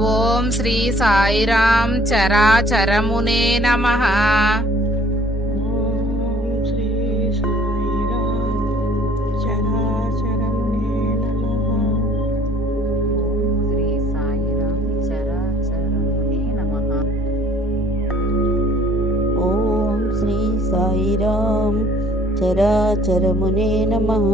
ॐ श्री साईराम चराचरमुने नमः। ॐ चराचरमुने नमः।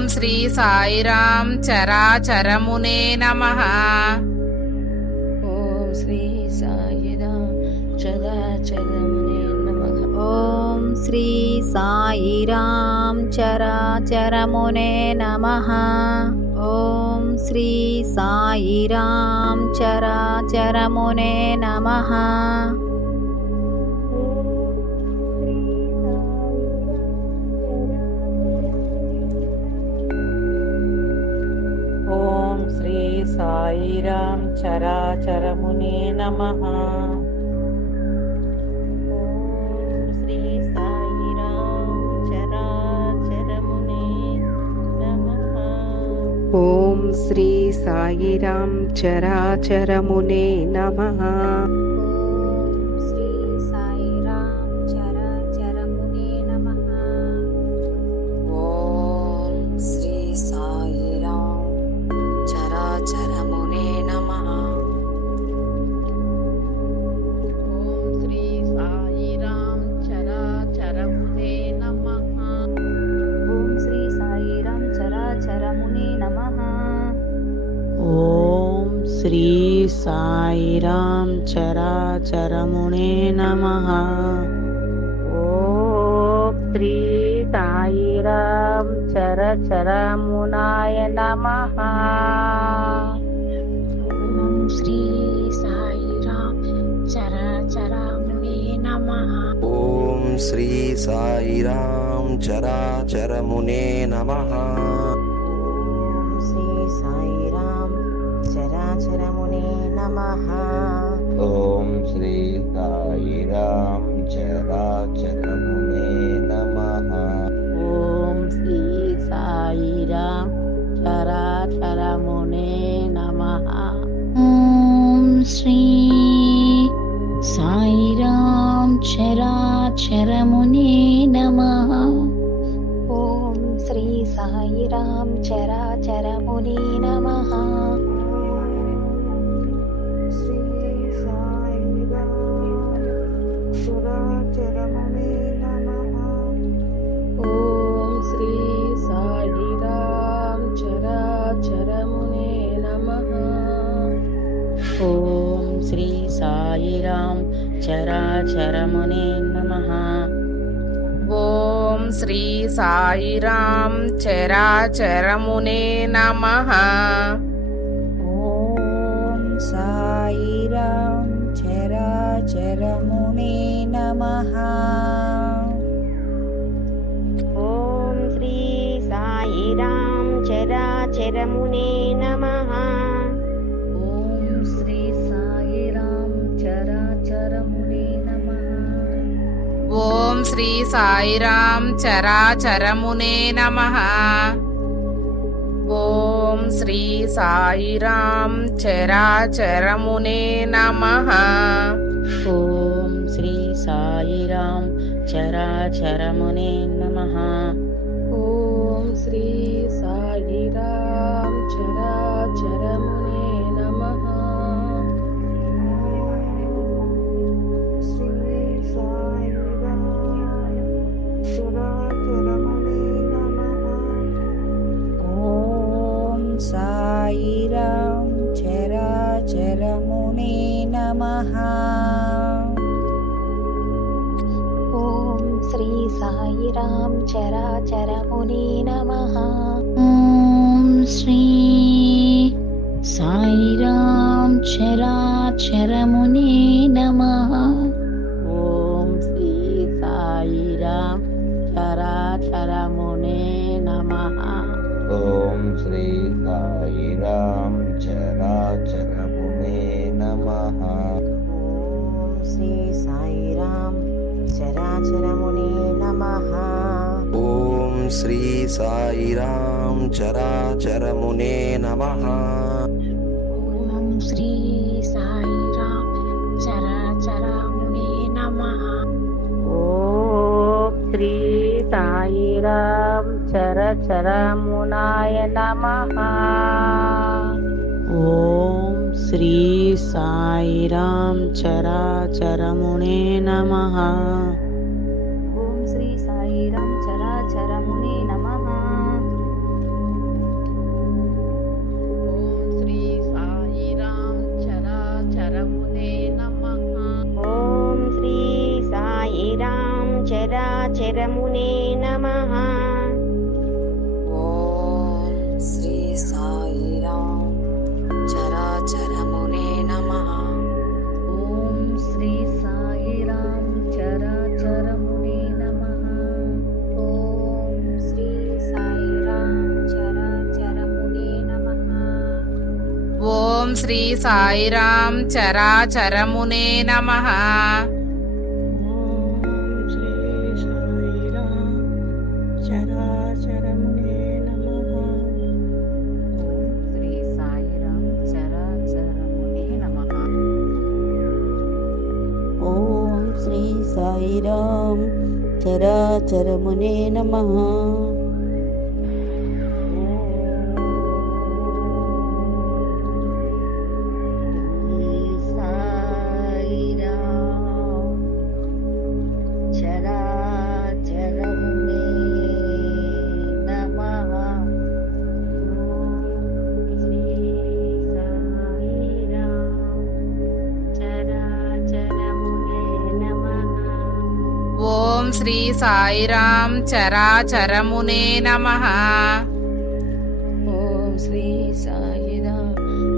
ఓం శ్రీ సాయిరాం చరాచరమునే నమ. ఓం శ్రీ సాయిరాం చరాచరమునే నమ. ఓం శ్రీ సాయిరాం చరాచరమునే నమ. ఓం శ్రీ సాయిరాం చరాచరమునే నమ. సాయిరాం చరాచరమునే నమః. ఓం శ్రీ సాయిరాం చరాచరమునే నమః. साईरां चराचरमुणे नमः। ॐ श्री त्रीताईरां चरचरमुनाय नमः। ॐ श्री साईरां चरचरमुने नमः। ॐ श्री साईरां चराचरमुने नमः। नमः। ॐ श्री సాయిరాం చరాచరమునే నమ. ఓం సాయిరాం చరాచరమునే నమః. ఓం శ్రీ సాయిరాం చరాచరమునే నమః. శ్రీ సాయిరాం చరాచరమునే నమ. ఓం శ్రీ సాయిరాం చరాచరమునే నమ. ఓం శ్రీ సాయిరాం చరాచరమునే నమ. सायिरां चराचरमुने नमः ॐ श्री सायिरां चराचरमुने नमः ॐ श्री सायिरां चराचरमुने नमः ॐ श्री सायिरां चराचरमुने नमः ॐ श्री सायिरां चराचरमुने ఓం శ్రీ సాయిరాం చరాచరమునే నమ. ఓం శ్రీ సాయిరామ్ చరాచరమునే నమః. ఓం శ్రీ సాయిరాం చరచరమునాయ నమః. ఓం శ్రీ సాయిరాం చరాచరమునే నమః. చరాచరమునే నమః. ఓం శ్రీ సాయిరాం చరాచరమునే నమ. ఓం శ్రీ సాయిరామ్ చరాచరమునే నమః. ఓం శ్రీ సాయిరామ్ చరాచరమునే నమః. ఓం శ్రీ సాయిరాం చరాచరమునే నమ. चराचरमुने नमः। శ్రీ సాయిరాం చరాచరమునే నమ. ఓం శ్రీ సాయిరాం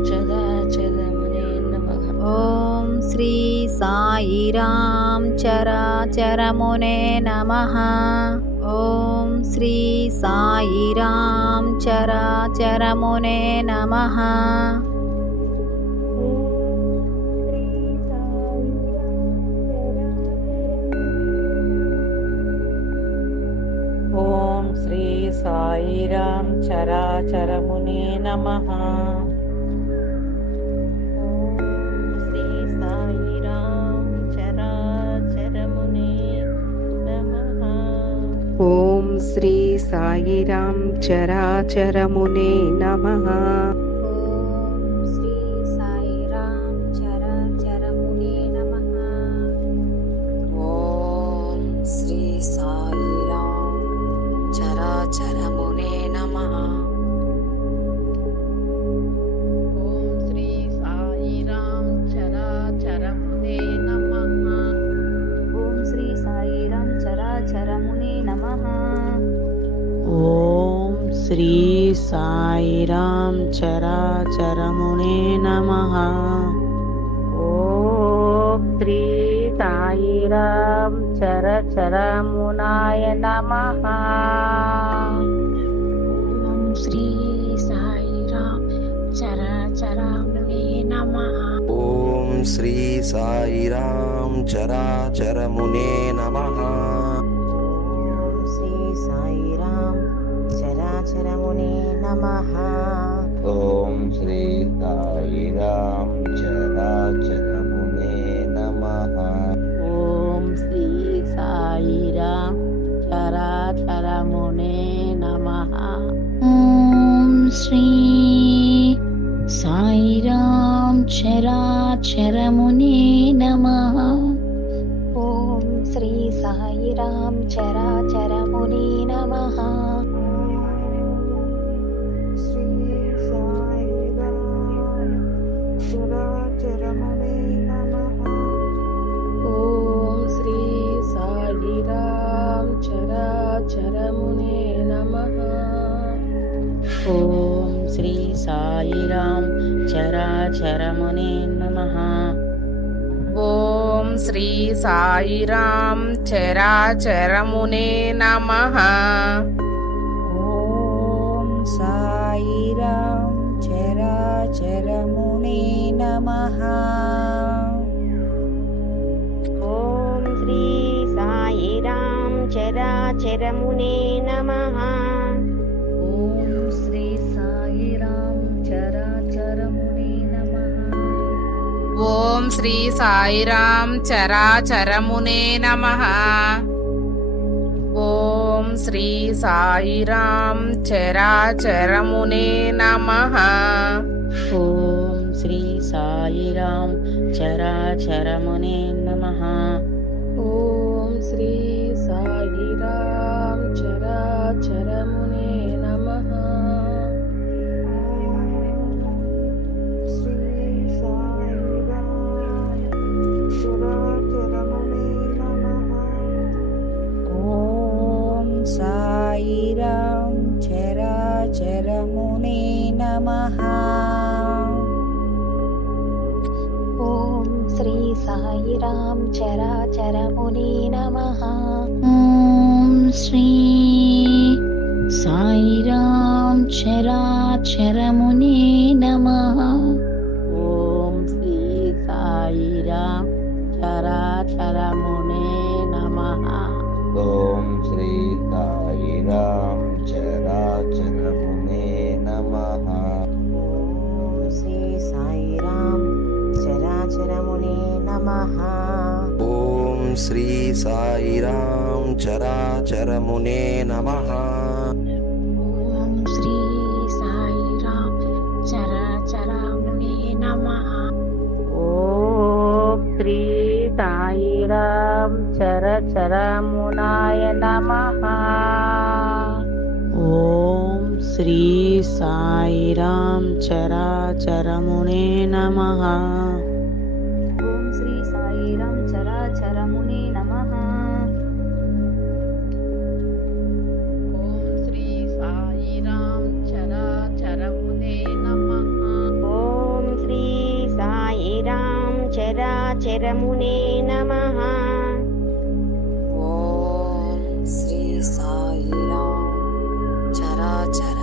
చరాచరమునే నమః. ఓం శ్రీ సాయిరామ్ చరాచరమునే నమః. ఓం శ్రీ సాయిరామ్ చరాచరమునే నమః. సాయిరాం చరాచరమునే నమ. ఓం శ్రీ సాయిరాం చరాచరమునే నమః. శ్రీ సాయిరాం చరాచరమునే నమః. ఓం శ్రీ సాయిరాం చరచరమునాయ నమః. ఓం శ్రీ సాయిరామ్ చరాచరమునే నమః. ఓం శ్రీ సాయిరాం చరాచరమునే నమ. చరాచరమునే నమః ఓం శ్రీ సాయిరాం చరాచరమునే నమ ఓం శ్రీ సాయిరాం చరాచరమునే నమః ఓం సాయిరాం చరాచరమునే నమ. ఓం సాయిరాం చరాచరమునే నమః. ఓం శ్రీ సాయి చరాచరమునే నమః. ఓం శ్రీ సాయిరాం చరాచరమునే నమ. ఓం శ్రీ సాయిరాం చరాచరమునే నమ. ఓం శ్రీ సాయిరాం చరాచరమునే నమ. चराचरमुने नमः। ॐ श्री साईरां चराचरमुने नमः। శ్రీ సాయిరాం చరాచరమునే నమః. ఓం శ్రీ సాయిరాం చరాచరమునే నమః. ఓం శ్రీ సాయిరాం చరచరమునాయ నమ. ఓం శ్రీ సాయిరాం చరాచరమునే నమ. ఓం శ్రీ సాయిరాం चराचरमुने नमः। ॐ श्री साइरा चराचर